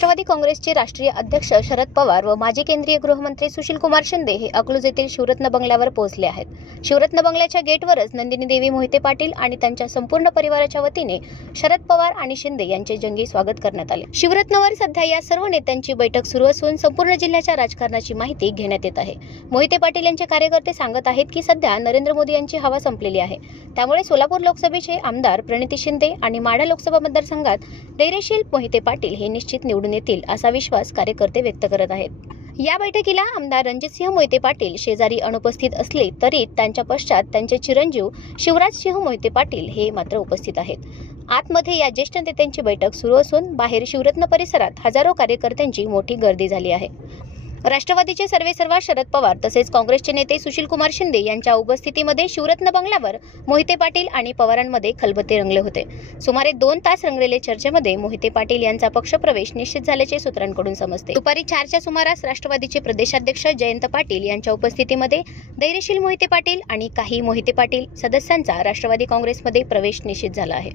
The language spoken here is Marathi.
राष्ट्रवादी काँग्रेसचे राष्ट्रीय अध्यक्ष शरद पवार व माजी केंद्रीय गृहमंत्री सुशीलकुमार शिंदे हे अकलूज येथील शिवरत्न बंगल्यावर पोहोचले आहेत. शिवरत्न बंगल्याच्या गेटवरच नंदिनी देवी मोहिते पाटील आणि त्यांच्या संपूर्ण परिवाराच्या वतीने शरद पवार आणि शिंदे यांचे जंगी स्वागत करण्यात आले. शिवरत्नवर सध्या या सर्व नेत्यांची बैठक सुरू असून संपूर्ण जिल्ह्याच्या राजकारणाची माहिती घेण्यात येत आहे. मोहिते पाटील यांचे कार्यकर्ते सांगत आहेत की सध्या नरेंद्र मोदी यांची हवा संपलेली आहे. त्यामुळे सोलापूर लोकसभेचे आमदार प्रणिती शिंदे आणि माढा लोकसभा मतदारसंघात धैर्यशील मोहिते पाटील हे निश्चित निवडून येतील असा विश्वास कार्यकर्ते व्यक्त करत आहेत. या बैठकीला आमदार रणजितसिंह मोहिते पाटील शेजारी अनुपस्थित असले तरी त्यांच्या पश्चात त्यांचे चिरंजीव शिवराजसिंह मोहिते पाटील हे मात्र उपस्थित आहेत. आतमध्ये या ज्येष्ठ नेत्यांची बैठक सुरू असून बाहेर शिवरत्न परिसरात हजारो कार्यकर्त्यांची मोठी गर्दी झाली आहे. राष्ट्रवादीचे सर्वेसर्वा शरद पवार तसेच काँग्रेसचे नेते सुशीलकुमार शिंदे यांच्या उपस्थितीमध्ये शिवरत्न बंगल्यावर मोहिते पाटील आणि पवारांमध्ये खलबत्ते रंगले होते. सुमारे 2 तास रंगलेल्या चर्चेमध्ये मोहिते पाटील यांचा पक्षप्रवेश निश्चित झाल्याचे सूत्रांकडून समजते. दुपारी 4च्या सुमारास राष्ट्रवादीचे प्रदेशाध्यक्ष जयंत पाटील यांच्या उपस्थितीमध्ये धैर्यशील मोहिते पाटील आणि काही मोहिते पाटील सदस्यांचा राष्ट्रवादी काँग्रेसमध्ये प्रवेश निश्चित झाला आहे.